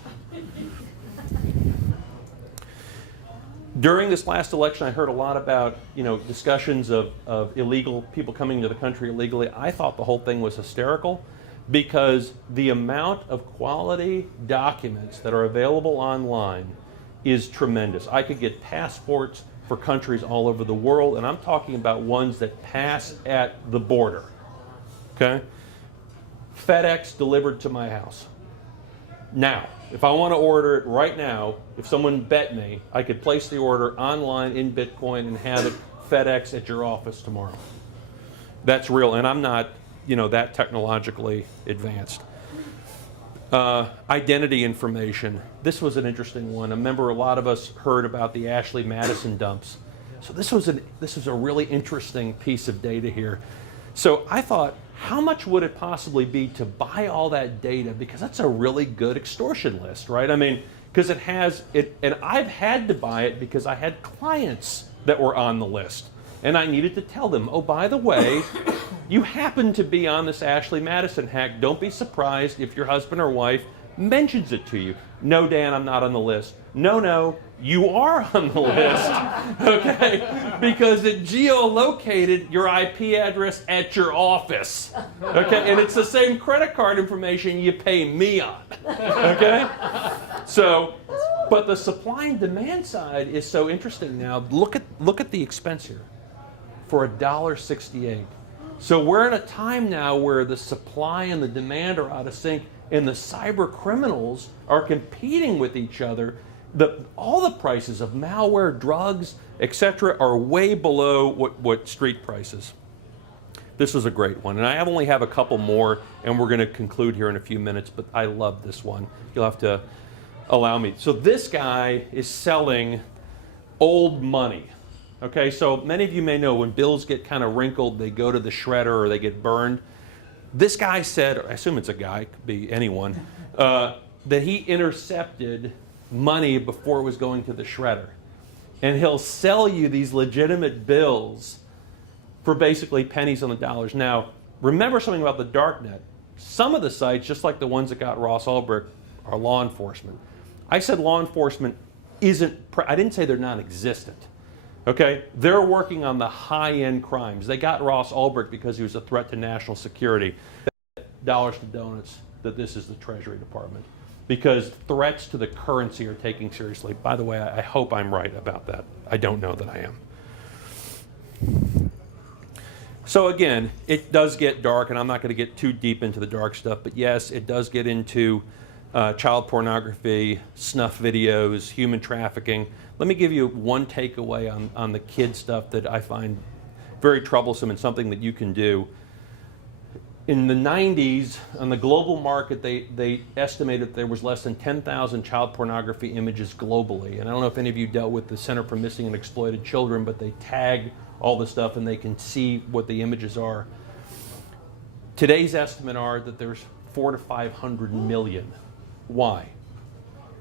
During this last election, I heard a lot about, you know, discussions of illegal people coming into the country illegally. I thought the whole thing was hysterical because the amount of quality documents that are available online is tremendous. I could get passports for countries all over the world, and I'm talking about ones that pass at the border, okay? FedEx delivered to my house. Now, if I want to order it right now, if someone bet me, I could place the order online in Bitcoin and have it FedEx at your office tomorrow. That's real, and I'm not, you know, that technologically advanced. Identity information. This was an interesting one. I remember a lot of us heard about the Ashley Madison dumps. So this was a really interesting piece of data here. So I thought, how much would it possibly be to buy all that data? Because that's a really good extortion list, right? I mean, because it has it, and I've had to buy it because I had clients that were on the list. And I needed to tell them, oh, by the way, you happen to be on this Ashley Madison hack. Don't be surprised if your husband or wife mentions it to you. No, Dan, I'm not on the list. No, you are on the list, okay? Because it geolocated your IP address at your office, okay? And it's the same credit card information you pay me on, okay? So, but the supply and demand side is so interesting now. Look at the expense here. For $1.68. So we're at a time now where the supply and the demand are out of sync, and the cyber criminals are competing with each other. All the prices of malware, drugs, etc., are way below what street prices. This was a great one, and I only have a couple more, and we're going to conclude here in a few minutes. But I love this one. You'll have to allow me. So this guy is selling old money. Okay, so many of you may know when bills get kind of wrinkled, they go to the shredder or they get burned. This guy said, I assume it's a guy, could be anyone, that he intercepted money before it was going to the shredder. And he'll sell you these legitimate bills for basically pennies on the dollars. Now, remember something about the Darknet. Some of the sites, just like the ones that got Ross Ulbricht, are law enforcement. I said law enforcement I didn't say they're non-existent. Okay, they're working on the high-end crimes. They got Ross Ulbricht because he was a threat to national security. Dollars to donuts that this is the Treasury Department. because threats to the currency are taken seriously. By the way, I hope I'm right about that. I don't know that I am. So again, it does get dark, and I'm not going to get too deep into the dark stuff, but yes, it does get into child pornography, snuff videos, human trafficking. Let me give you one takeaway on the kid stuff that I find very troublesome and something that you can do. In the 90s, on the global market, they estimated there was less than 10,000 child pornography images globally. And I don't know if any of you dealt with the Center for Missing and Exploited Children, but they tag all the stuff and they can see what the images are. Today's estimate are that there's 400 to 500 million. Why?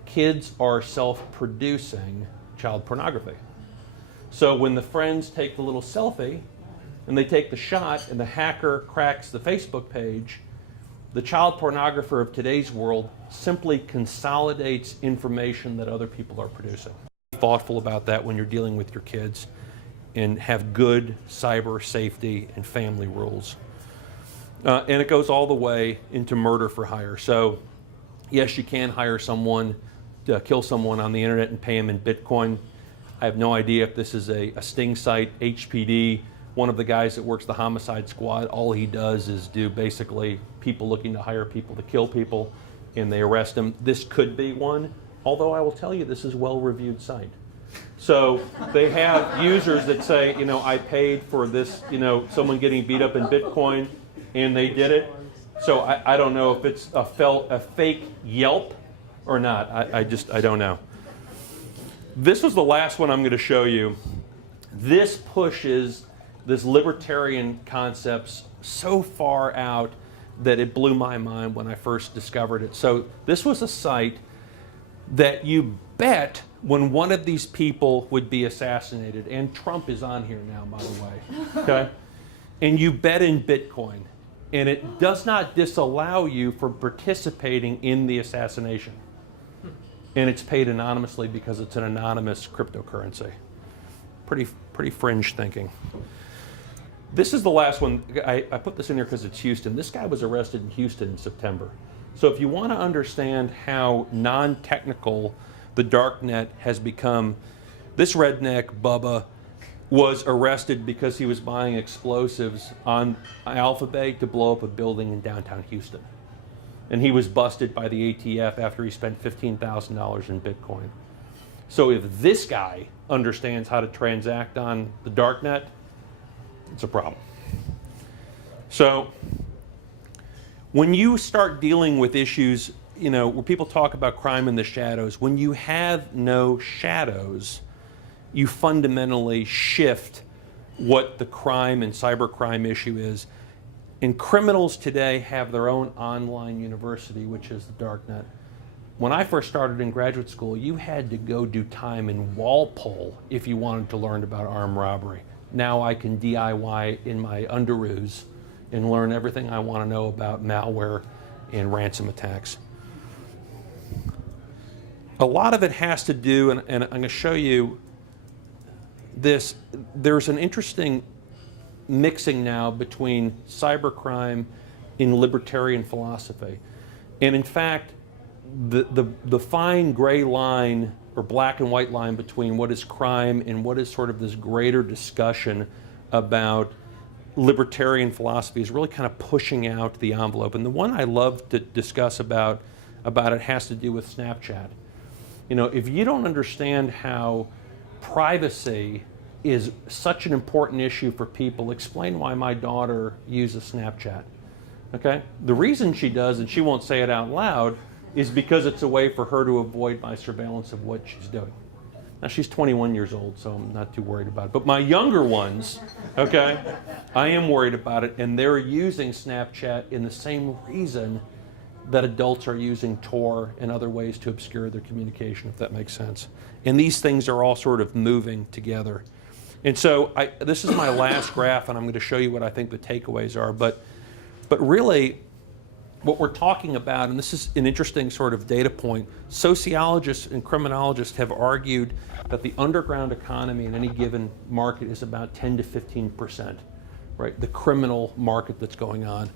Kids are self-producing child pornography. So when the friends take the little selfie and they take the shot and the hacker cracks the Facebook page, the child pornographer of today's world simply consolidates information that other people are producing. Be thoughtful about that when you're dealing with your kids, and have good cyber safety and family rules. And it goes all the way into murder for hire. So yes, you can hire someone to kill someone on the internet and pay them in Bitcoin. I have no idea if this is a sting site. HPD, one of the guys that works the homicide squad, all he does is do basically people looking to hire people to kill people, and they arrest them. This could be one, although I will tell you this is a well-reviewed site. So they have users that say, you know, I paid for this, you know, someone getting beat up in Bitcoin, and they did it. So I don't know if it's a fake Yelp or not. I don't know. This was the last one I'm going to show you. This pushes this libertarian concepts so far out that it blew my mind when I first discovered it. So this was a site that you bet when one of these people would be assassinated, and Trump is on here now, by the way, okay? And you bet in Bitcoin, and it does not disallow you from participating in the assassination. And it's paid anonymously because it's an anonymous cryptocurrency. Pretty fringe thinking. This is the last one. I put this in here because it's Houston. This guy was arrested in Houston in September. So if you want to understand how non-technical the Darknet has become, this redneck, Bubba, was arrested because he was buying explosives on Alphabet to blow up a building in downtown Houston. And he was busted by the ATF after he spent $15,000 in Bitcoin. So if this guy understands how to transact on the Darknet, it's a problem. So when you start dealing with issues, you know, where people talk about crime in the shadows, when you have no shadows, you fundamentally shift what the crime and cybercrime issue is. And criminals today have their own online university, which is the Darknet. When I first started in graduate school, you had to go do time in Walpole if you wanted to learn about armed robbery. Now I can DIY in my underoos and learn everything I want to know about malware and ransom attacks. A lot of it has to do, and I'm going to show you this, there's an interesting mixing now between cybercrime and libertarian philosophy. And in fact, the fine gray line or black and white line between what is crime and what is sort of this greater discussion about libertarian philosophy is really kind of pushing out the envelope. And the one I love to discuss about it has to do with Snapchat. You know, if you don't understand how privacy is such an important issue for people, explain why my daughter uses Snapchat. Okay? The reason she does, and she won't say it out loud, is because it's a way for her to avoid my surveillance of what she's doing. Now she's 21 years old, so I'm not too worried about it. But my younger ones, okay, I am worried about it, and they're using Snapchat in the same reason that adults are using Tor and other ways to obscure their communication, if that makes sense. And these things are all sort of moving together. And so this is my last graph, and I'm going to show you what I think the takeaways are. But really, what we're talking about, and this is an interesting sort of data point, sociologists and criminologists have argued that the underground economy in any given market is about 10 to 15%, right? The criminal market that's going on.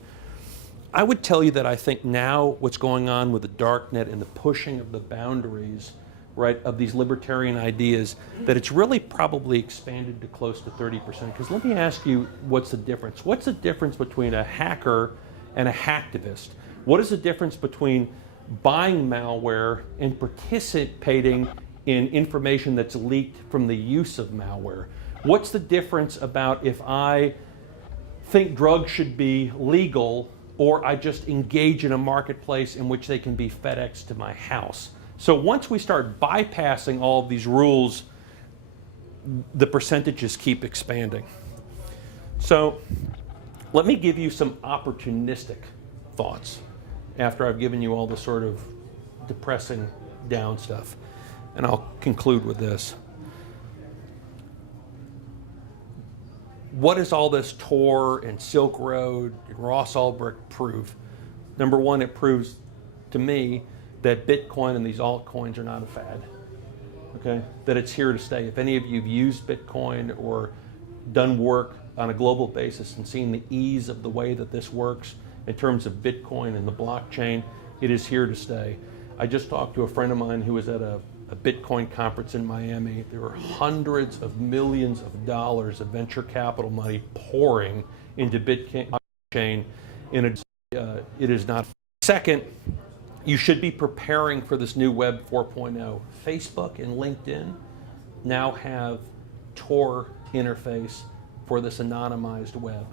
I would tell you that I think now what's going on with the Darknet and the pushing of the boundaries, right, of these libertarian ideas, that it's really probably expanded to close to 30%. Because let me ask you, what's the difference? What's the difference between a hacker and a hacktivist? What is the difference between buying malware and participating in information that's leaked from the use of malware? What's the difference about if I think drugs should be legal or I just engage in a marketplace in which they can be FedExed to my house? So once we start bypassing all of these rules, the percentages keep expanding. So let me give you some opportunistic thoughts after I've given you all the sort of depressing down stuff. And I'll conclude with this. What does all this Tor and Silk Road and Ross Ulbricht prove? Number one, it proves to me that Bitcoin and these altcoins are not a fad, okay? That it's here to stay. If any of you have used Bitcoin or done work on a global basis and seen the ease of the way that this works in terms of Bitcoin and the blockchain, it is here to stay. I just talked to a friend of mine who was at a Bitcoin conference in Miami. There were hundreds of millions of dollars of venture capital money pouring into Bitcoin. It is not. Second, you should be preparing for this new Web 4.0. Facebook and LinkedIn now have Tor interface for this anonymized web.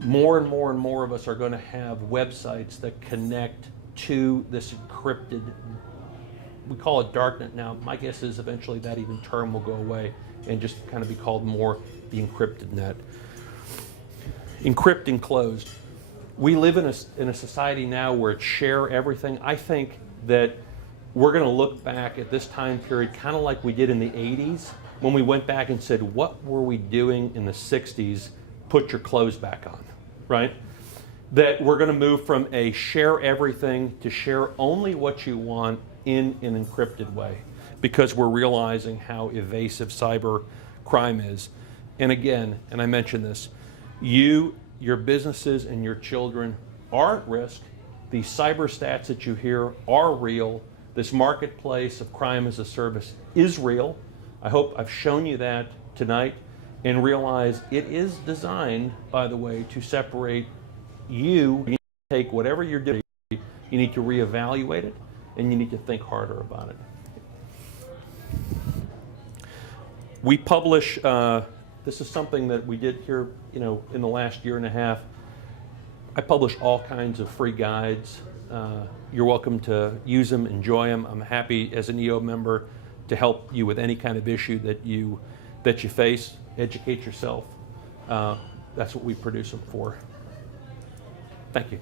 More and more and more of us are going to have websites that connect to this encrypted, we call it Darknet now. My guess is eventually that even term will go away and just kind of be called more the encrypted net. Encrypt and closed. We live in a society now where it's share everything. I think that we're going to look back at this time period kind of like we did in the 80s when we went back and said, what were we doing in the 60s? Put your clothes back on, right? That we're going to move from a share everything to share only what you want in an encrypted way, because we're realizing how evasive cyber crime is. And again, and I mentioned this, your businesses and your children are at risk. These cyber stats that you hear are real. This marketplace of crime as a service is real. I hope I've shown you that tonight, and realize it is designed, by the way, to separate you. You need to take whatever you're doing, you need to reevaluate it, and you need to think harder about it. We publish, this is something that we did here, in the last year and a half. I publish all kinds of free guides. You're welcome to use them, enjoy them. I'm happy as an EO member to help you with any kind of issue that you face. Educate yourself. That's what we produce them for. Thank you.